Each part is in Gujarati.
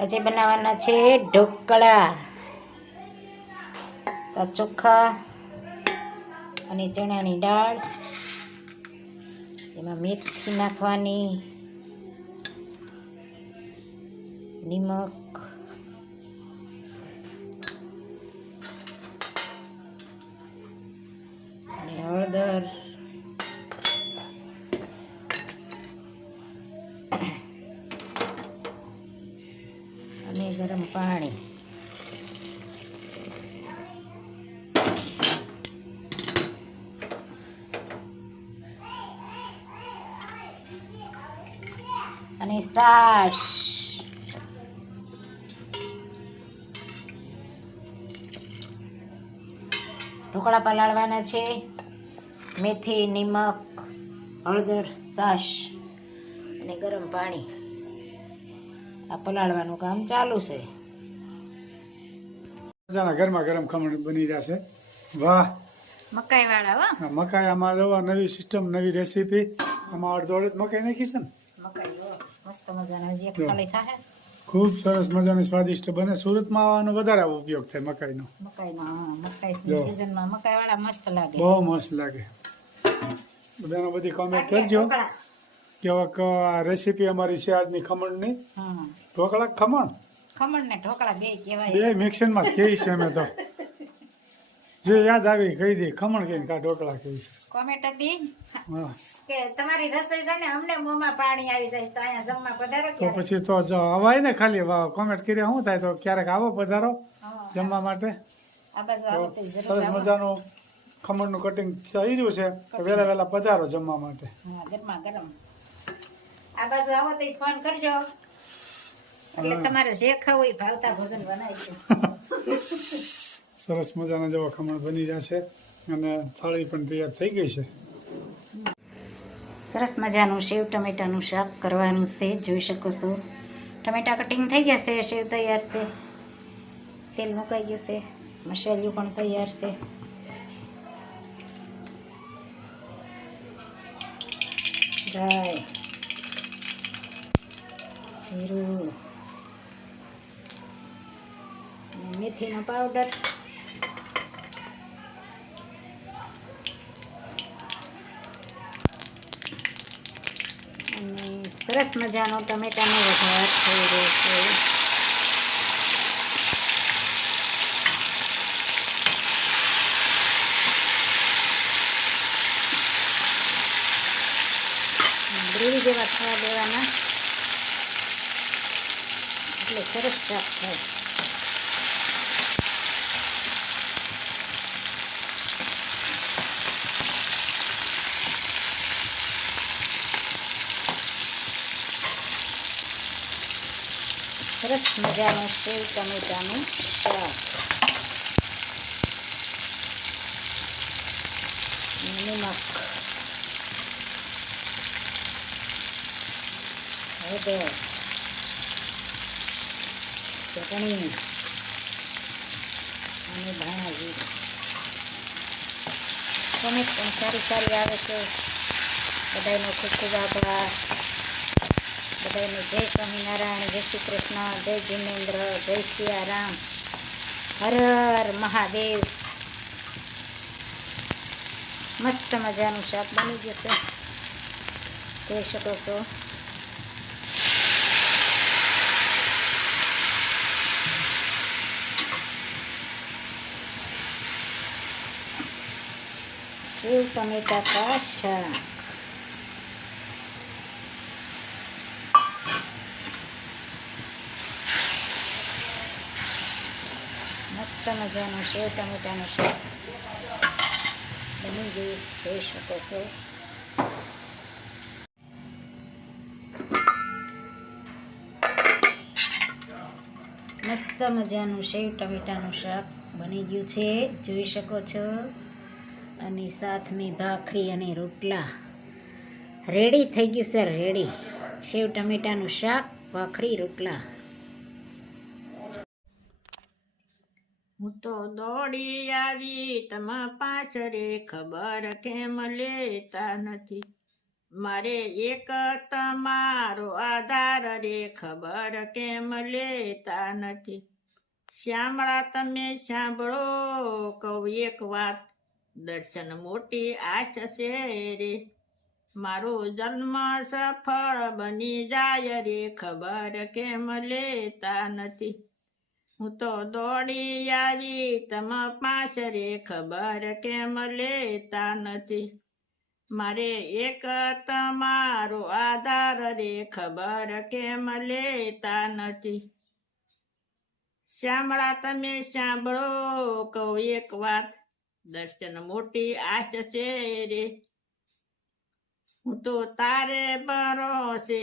આજે બનાવવાના છે ઢોકળા, ચોખા અને ચણાની દાળ, એમાં મેથી નાખવાની, નિમક, અને હળદર, અને ગરમ પાણી. અને છાશ. ઢોકળા પલાળવાના છે. મેથી, નિમક, હળદર, છાશ અને ગરમ પાણી. આ પલાળવાનું કામ ચાલુ છે. ગરમા ગરમ ખમણ બની જશે. વાહ, મકાઈ વાળા. હો, મકાઈ આમાં જો નવી સિસ્ટમ, નવી રેસીપી. આમાં અડધોડ મકાઈ નાખી છે ને. મકાઈ મસ્ત મજાના હજી એક ખાલી થાય. ખૂબ સરસ મજાની સ્વાદિષ્ટ બને. સુરતમાં આવાનો વધારે ઉપયોગ થાય મકાઈનો. મકાઈની સીઝનમાં મકાઈ વાળા મસ્ત લાગે, બહુ મસ્ત લાગે. બધાનો બધી કોમેન્ટ કરજો કે આ રેસીપી અમારી છે આજની ખમણની. ઢોકળા ખમણ ને ઢોકળા બે કહેવાય, બે મિક્સનમાં કહી છે. અમે તો જે યાદ આવી કહી દે, ખમણ કહીને કા ઢોકળા કહી. કોમેન્ટ હતી કે તમારી રસોઈ છે ને અમને મોંમાં પાણી આવી જાય તો અહીંયા જમવા પધારો. તો પછી તો જો અવાય ને, ખાલી કોમેન્ટ કરી શું થાય, તો ક્યારેક આવો પધારો જમવા માટે. સરસ મજાનું ખમણનું કટિંગ થઈ રહ્યું છે. વહેલા વહેલા પધારો જમવા માટે. ગરમા ગરમ આ બાજુ આવો તો ફોન કરજો, એટલે તમારે જે ખાવું એ ભાવતા ભોજન બનાવીશું. સરસ મજાના જેવા ખમણ બની જશે અને થાળી પણ તૈયાર થઈ ગઈ છે. સરસ મજાનું સેવ ટમેટાનું શાક કરવાનું છે. જોઈ શકો છો, ટમેટા કટિંગ થઈ ગયા છે, સેવ તૈયાર છે, તેલ મુકાઈ ગયું છે, મસાલિયું પણ તૈયાર છે. રાઈ, જીરું, મેથીનો પાવડર, અને સરસ મજાનો ટમેટાનો વઘાર થઈ રહ્યો છે. ગ્રેવી જેવા થવા દેવાના, એટલે સરસ શાક થાય. સરસ મજાનું સેવ ટમેટાનું શાક. નિમક, હળદર, ચટણી અને ધાણા જીરું. કોમેન્ટ પણ સારી આવે છે. બધાનો ખૂબ ખૂબ આભાર. બધાને જય સ્વામિનારાયણ, જય શ્રી કૃષ્ણ, જય જિનેન્દ્ર, જય સિયારામ, હર હર મહાદેવ. મસ્ત મજાનું શાક બની જશે, જોઈ શકો છો. સેવ ટમેટા કા શાક. મસ્ત મજાનું સેવ ટમેટાનું શાક બની ગયું, જોઈ શકો છો. મસ્ત મજાનું સેવ ટમેટાનું શાક બની ગયું છે, જોઈ શકો છો. અને સાથ મેં ભાખરી અને રોટલા રેડી થઈ ગયું છે. રેડી સેવ ટમેટાનું શાક, ભાખરી, રોટલા. હું તો દોડી આવી તમા પાછરે, ખબર કેમ લેતા નથી. મારે એક તમારો આધાર રે ખબર કેમ લેતા નથી. શ્યામળા તમે સાંભળો કહું એક વાત, દર્શન મોટી આશ છે રે. મારો જન્મ સફળ બની જાય રે ખબર કેમ લેતા નથી. હું તો દોડી આવી તમ પાસ રે ખબર કેમ લેતા નથી. મારે એક તમારો આધાર રે ખબર કેમ લેતા નથી. શ્યામળા તમે સાંભળો કહું એક વાત, દર્શન મોટી આશ છે રે. હું તો તારે ભરોસે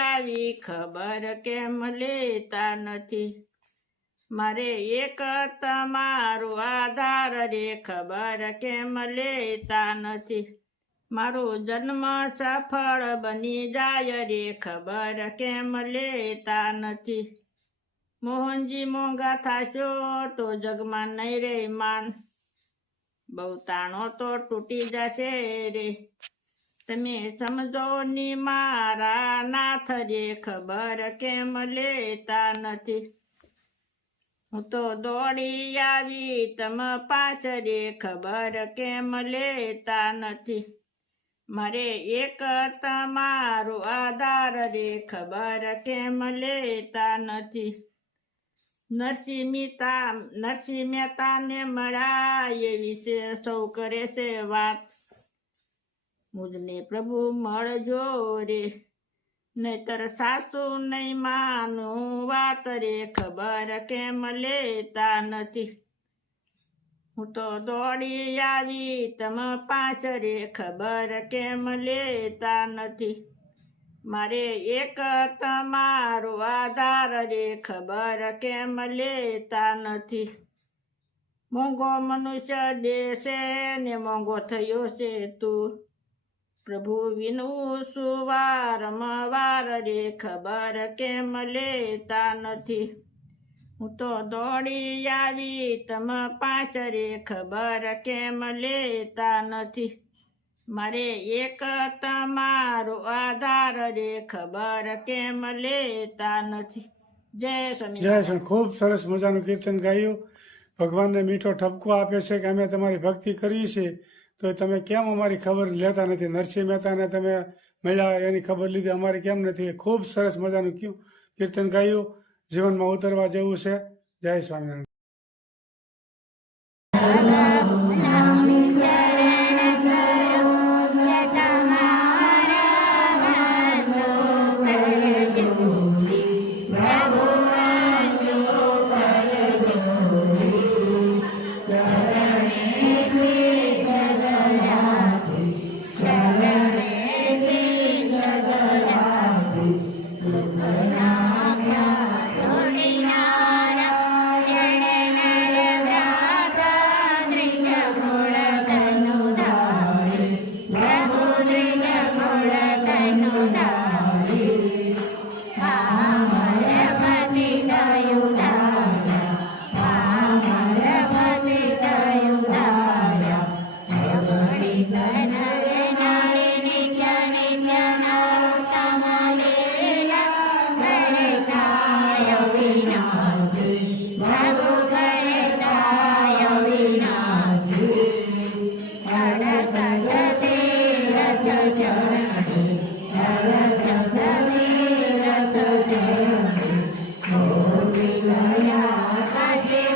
આવી ખબર કેમ લેતા નથી. મારે એક તમારો આધાર રે ખબર કેમ લેતા નથી. મારો જન્મ સફળ બની જાય રે ખબર કેમ લેતા નથી. મોહનજી મોંઘા થાશો તો જગમાં નહીં રે માન, બહુ તાણો તો તૂટી જશે રે. તમે સમજો ની મારા નાથ રે ખબર કેમ લેતા નથી. હું તો દોડી આવી તમ પાસ રે ખબર કેમ લેતા નથી. મારે એક તમારો આધાર રે ખબર કેમ લેતા નથી. નરસિંહ મહેતાને મળ્યા એ વિશે સૌ કરે છે વાત, મુજને પ્રભુ મળજો રે, નહીતર સાસુ નહીં માનું વાત રે ખબર કેમ લેતા નથી. હું તો દોડી આવી તમ પાસ રે ખબર કેમ લેતા નથી. મારે એક તમારો આધાર રે ખબર કેમ લેતા નથી. મોંઘો મનુષ્ય દેશે ને મોંઘો થયો છે તું, પ્રભુ વિનું સુવારમવાર રે ખબર કેમ લેતા નથી. હું તો દોડી આવી તમ પાસ રે ખબર કેમ લેતા નથી. મારે એક તમારો આધાર રે ખબર કેમ લેતા નથી. જય સ્વામી. જય સ્વામી. ખૂબ સરસ મજાનું કીર્તન ગાયું. ભગવાનને મીઠો ઠપકો આપે છે કે અમે તમારી ભક્તિ કરીએ છીએ, તો તમે કેમ અમારી ખબર લેતા નથી. નરસિંહ મહેતાને તમે મળ્યા એની ખબર લીધી, અમારી કેમ નથી. ખૂબ સરસ મજાનું કીર્તન ગાયું. જીવનમાં ઉતરવા જેવું છે. જય સ્વામિનારાયણ. ગયા કાશી